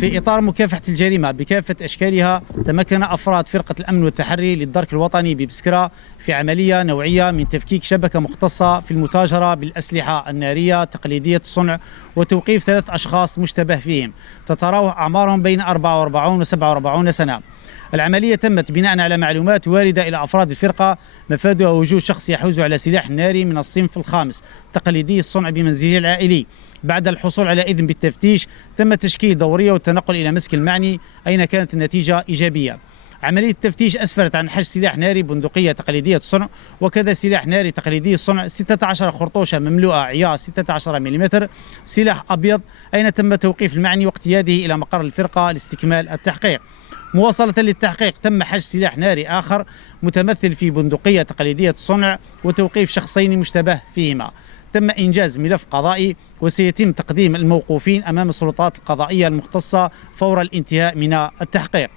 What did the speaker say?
في إطار مكافحة الجريمة بكافة أشكالها، تمكن أفراد فرقة الأمن والتحري للدرك الوطني ببسكرة في عملية نوعية من تفكيك شبكة مختصة في المتاجرة بالأسلحة النارية تقليدية الصنع وتوقيف 3 أشخاص مشتبه فيهم تتراوح أعمارهم بين 44 و 47 سنة. العملية تمت بناء على معلومات واردة إلى أفراد الفرقة مفادها وجود شخص يحوز على سلاح ناري من الصنف الخامس تقليدي الصنع بمنزله العائلي. بعد الحصول على إذن بالتفتيش تم تشكيل دورية والتنقل إلى مسك المعني، أين كانت النتيجة إيجابية. عملية التفتيش أسفرت عن حجز سلاح ناري بندقية تقليدية الصنع وكذا سلاح ناري تقليدي الصنع 16 خرطوشة مملوءة عيار 16 ملم، سلاح أبيض، أين تم توقيف المعني واقتياده إلى مقر الفرقة لاستكمال التحقيق. مواصلة للتحقيق تم حجز سلاح ناري آخر متمثل في بندقية تقليدية الصنع وتوقيف شخصين مشتبه فيهما. تم إنجاز ملف قضائي وسيتم تقديم الموقوفين أمام السلطات القضائية المختصة فور الانتهاء من التحقيق.